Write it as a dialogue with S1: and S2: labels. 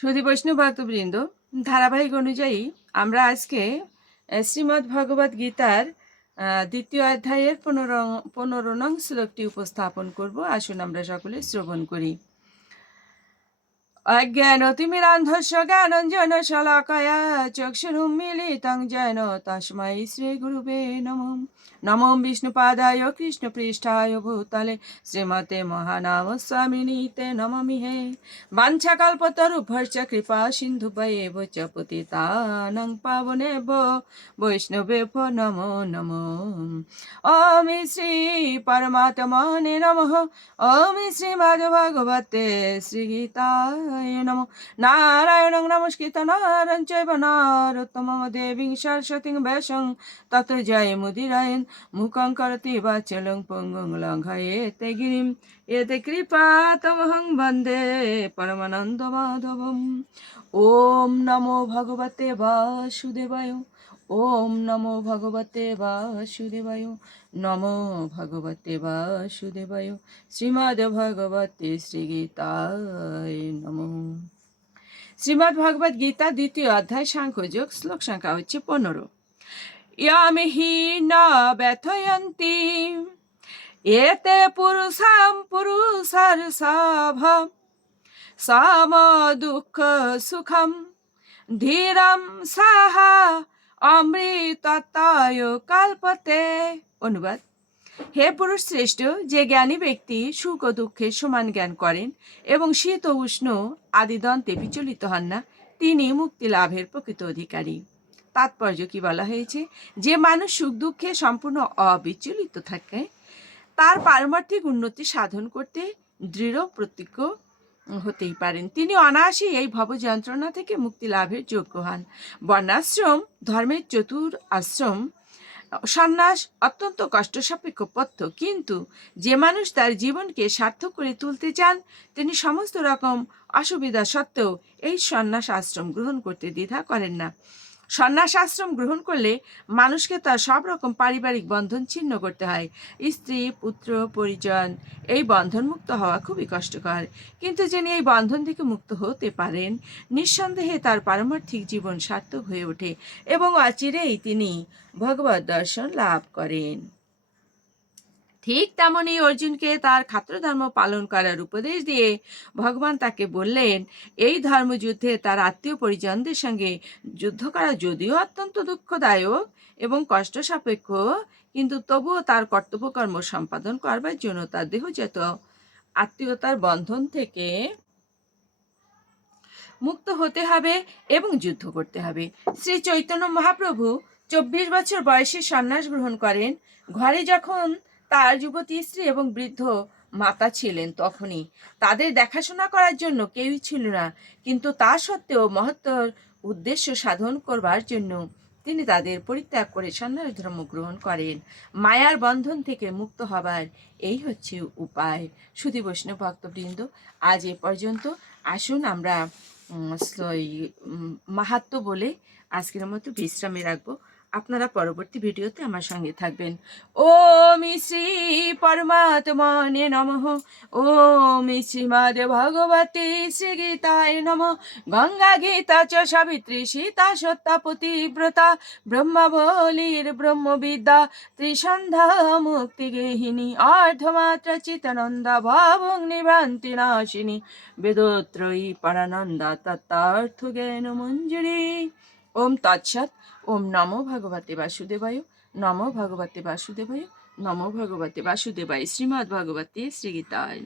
S1: সুধী বৈষ্ণব ভক্তবৃন্দ, ধারাবাহিক অনুযায়ী আমরা আজকে শ্রীমদ্ ভগবদ গীতার দ্বিতীয় অধ্যায়ের পনেরো পনেরো নং শ্লোকটি উপস্থাপন করব। আসুন আমরা সকলে শ্রবণ করি। অজ্ঞান অজ্ঞানতিমিরান্ধস্য জ্ঞানঞ্জন শলাকয়া চক্ষুরুন্মিলিतं যেন তস্मै শ্রীগুরুবে নমঃ। নমো বিষ্ণুপাদায় কৃষ্ণপৃষ্ঠায় ভূতলে শ্রীমতে মহানাম স্বামিনীতে নমামি হে বাঞ্ছাকল্পতরুভর্চ কৃপা সিন্ধুপয়েব চ পতিতানং পাবনেব বৈষ্ণবেভ নমো নমো ওম শ্রী পরমাত্মনে নমঃ ওম শ্রীমদ্ভগবতে শ্রীগীতায় নমঃ নারায়ণং নমস্কৃত নারং চৈব নারোত্তমম দেবীং সরস্বতীং বেশং তত জয় মুদিরায়ণ মুখং করতি বাচলং পঙ্গুং লঙ্ঘয়েতে গিরিম এতে কৃপা তমহং বন্দে পরমানন্দ মাধবম ওম নমো ভগবতে বাসুদেবায় ওম নমো ভগবতে বাসুদেবায় নমো ভগবতে বাসুদেবায় শ্রীমদ্ ভগবতে শ্রীগীতায় নমঃ শ্রীমদ্ ভগবদ গীতা দ্বিতীয় অধ্যায় সাংখ্যযোগ শ্লোক সংখ্যা হচ্ছে পনেরো ইয়ামি হি না ব্যথয়ন্তি এতে পুরুষাম পুরুষার সভ সাম দুঃখ সুখম ধীরম সাহা অমৃততায় কাল্পতে অনুবাদ। হে পুরুষ শ্রেষ্ঠ, যে জ্ঞানী ব্যক্তি সুখ ও দুঃখের সমান জ্ঞান করেন এবং শীত ও উষ্ণ আদিদন্তে বিচলিত হন না, তিনি মুক্তি লাভের প্রকৃত অধিকারী। তাৎপর্য কি বলা হয়েছে? যে মানুষ সুখ দুঃখে সম্পূর্ণ অবিচলিত থাকে, তার পারমার্থিক উন্নতি সাধন করতে দৃঢ় প্রতিজ্ঞ হতেই পারেন। তিনি অনায়াসেই এই ভব যন্ত্রণা থেকে মুক্তি লাভের যোগ্য হন। বর্ণাশ্রম, ধর্মের চতুর আশ্রম, সন্ন্যাস অত্যন্ত কষ্টসাপেক্ষ পথ্য। কিন্তু যে মানুষ তার জীবনকে সার্থক করে তুলতে চান, তিনি সমস্ত রকম অসুবিধা সত্ত্বেও এই সন্ন্যাস আশ্রম গ্রহণ করতে দ্বিধা করেন না। সন্ন্যাস আশ্রম গ্রহণ করলে মানুষকে তার সব রকম পারিবারিক বন্ধন ছিন্ন করতে হয়। স্ত্রী, পুত্র, পরিজন, এই বন্ধন মুক্ত হওয়া খুবই কষ্টকর। কিন্তু যিনি এই বন্ধন থেকে মুক্ত হতে পারেন, নিঃসন্দেহে তার পারমার্থিক জীবন সার্থক হয়ে ওঠে এবং অচিরেই তিনি ভগবত দর্শন লাভ করেন। ঠিক তেমনি অর্জুনকে তার খাত্রধর্ম পালন করার উপদেশ দিয়ে ভগবান তাকে বললেন, এই ধর্মযুদ্ধে তার আত্মীয় পরিজনদের সঙ্গে যুদ্ধ করা যদিও অত্যন্ত দুঃখদায়ক এবং কষ্ট সাপেক্ষ কিন্তু তবুও তার কর্তব্যকর্ম সম্পাদন করবার জন্য তার দেহজাত আত্মীয়তার বন্ধন থেকে মুক্ত হতে হবে এবং যুদ্ধ করতে হবে। শ্রী চৈতন্য মহাপ্রভু চব্বিশ বছর বয়সে সন্ন্যাস গ্রহণ করেন। ঘরে যখন তার যুবতী স্ত্রী এবং বৃদ্ধ মাতা ছিলেন তখনই। তাদের দেখাশোনা করার জন্য কেউই ছিল না, কিন্তু তা সত্ত্বেও মহত্তর উদ্দেশ্য সাধন করবার জন্য তিনি তাদের পরিত্যাগ করে সন্ন্যাস ধর্ম গ্রহণ করেন। মায়ার বন্ধন থেকে মুক্ত হবার এই হচ্ছে উপায়। সুধী বৈষ্ণব ভক্তবৃন্দ, আজ এ পর্যন্ত। আসুন আমরা মাহাত্ম্য বলে আজকের মতো বিশ্রামে রাখব। আপনারা পরবর্তী ভিডিওতে আমার সঙ্গে থাকবেন। ওম শ্রী পরমাত্মনে নমঃ। ওম শ্রীমদ ভগবতী শ্রী গীতায় নম। গঙ্গা গীতা চ সাবিত্রী সীতা সত্তা পতিব্রতা ব্রহ্মবলির ব্রহ্মবিদ্যা ত্রিসন্ধা মুক্তি অর্ধমাত্রা চিতানন্দা ভাবং নিভ্রান্তি নাশিনী। বেদোত্রয়ী পরানন্দা তত্তার্থ জ্ঞান মঞ্জুরি ওম তৎসৎ, ওম নমো ভগবতে বাসুদেবায়, নমো ভগবতে বাসুদেবায়, নমো ভগবতে বাসুদেবায়, শ্রীমদ্ ভগবতে শ্রীগীতায়।